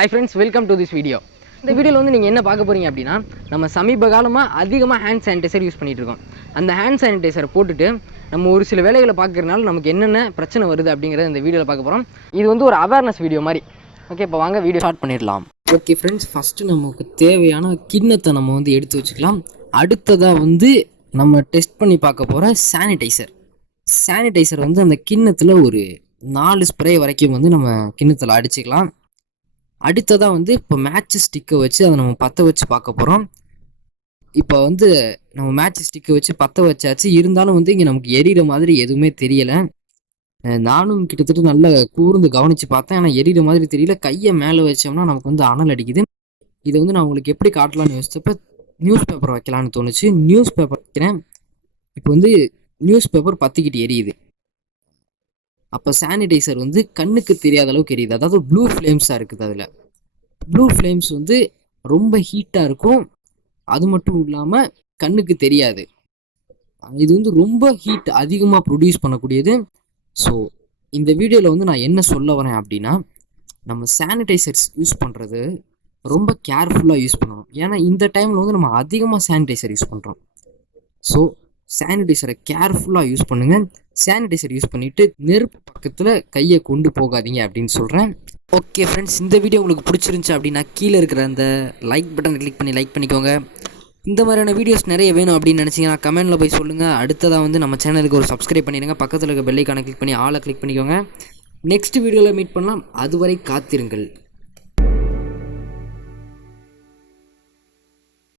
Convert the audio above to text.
Hi friends, welcome to this video. இந்த வீடியோவில் வந்து நீங்கள் என்ன பார்க்க போகிறீங்க அப்படின்னா, நம்ம சமீப காலமாக அதிகமாக ஹேண்ட் சானிடைசர் யூஸ் பண்ணிகிட்டு இருக்கோம். அந்த ஹேண்ட் சானிடைசரை போட்டுட்டு நம்ம ஒரு சில வேலைகளை பார்க்கறதுனால நமக்கு என்னென்ன பிரச்சனை வருது அப்படிங்கிறத இந்த வீடியோவில் பார்க்க போகிறோம். இது வந்து ஒரு அவேர்னஸ் வீடியோ மாதிரி. ஓகே, இப்போ வாங்க வீடியோ ஸ்டார்ட் பண்ணிடலாம். ஓகே ஃப்ரெண்ட்ஸ், ஃபஸ்ட்டு நமக்கு தேவையான கிண்ணத்தை நம்ம வந்து எடுத்து வச்சுக்கலாம். அடுத்ததாக வந்து நம்ம டெஸ்ட் பண்ணி பார்க்க போகிற சானிடைசர் வந்து அந்த கிண்ணத்தில் ஒரு 4 ஸ்ப்ரே வரைக்கும் வந்து நம்ம கிண்ணத்தில் அடிச்சுக்கலாம். அடுத்ததாக வந்து இப்போ மேட்ச் ஸ்டிக்கை வச்சு அதை நம்ம பற்ற வச்சு பார்க்க போகிறோம். இப்போ வந்து நம்ம மேட்ச் ஸ்டிக்கை வச்சு பற்ற வச்சாச்சு. இருந்தாலும் வந்து இங்கே நமக்கு எரியிற மாதிரி எதுவுமே தெரியலை. நானும் கிட்டத்தட்ட நல்லா கூர்ந்து கவனித்து பார்த்தேன். ஆனால் எரியிற மாதிரி தெரியல. கையை மேலே வச்சோம்னா நமக்கு வந்து அனல் அடிக்குது. இதை வந்து நான் உங்களுக்கு எப்படி காட்டலான்னு யோசிச்சப்போ நியூஸ் பேப்பர் வைக்கலான்னு தோணுச்சு. நியூஸ் பேப்பர் வைக்கிறேன். இப்போ வந்து நியூஸ் பேப்பர் பற்றிக்கிட்டு எரியுது. அப்போ சானிடைசர் வந்து கண்ணுக்கு தெரியாத அளவுக்கு எரியுது. அதாவது ப்ளூ ஃப்ளேம்ஸாக இருக்குது. அதில் ப்ளூ ஃப்ளேம்ஸ் வந்து ரொம்ப ஹீட்டாக இருக்கும். அது மட்டும் இல்லாமல் கண்ணுக்கு தெரியாது. இது வந்து ரொம்ப ஹீட் அதிகமாக ப்ரொடியூஸ் பண்ணக்கூடியது. ஸோ இந்த வீடியோவில் வந்து நான் என்ன சொல்ல வரேன் அப்படின்னா, நம்ம சானிடைசர்ஸ் யூஸ் பண்ணுறது ரொம்ப கேர்ஃபுல்லாக யூஸ் பண்ணணும். ஏன்னா இந்த டைமில் வந்து நம்ம அதிகமாக சானிடைசர் யூஸ் பண்ணுறோம். ஸோ சானிடைசரை கேர்ஃபுல்லாக யூஸ் பண்ணுங்கள். சானிடைசர் யூஸ் பண்ணிவிட்டு நெருப்பு பக்கத்தில் கையை கொண்டு போகாதீங்க அப்படின்னு சொல்கிறேன். ஓகே ஃப்ரெண்ட்ஸ், இந்த வீடியோ உங்களுக்கு பிடிச்சிருந்துச்சு அப்படின்னா கீழே இருக்கிற அந்த லைக் பட்டன் கிளிக் பண்ணி லைக் பண்ணிக்கோங்க. இந்த மாதிரியான வீடியோஸ் நிறைய வேணும் அப்படின்னு நினச்சிங்கன்னா கமெண்ட்டில் போய் சொல்லுங்கள். அடுத்ததாக வந்து நம்ம சேனலுக்கு ஒரு சப்ஸ்கிரைப் பண்ணிடுங்க. பக்கத்தில் இருக்க பெல் ஐகானை கிளிக் பண்ணி ஆளை கிளிக் பண்ணிக்கோங்க. நெக்ஸ்ட் வீடியோவில் மீட் பண்ணலாம். அதுவரை காத்திருங்கள்.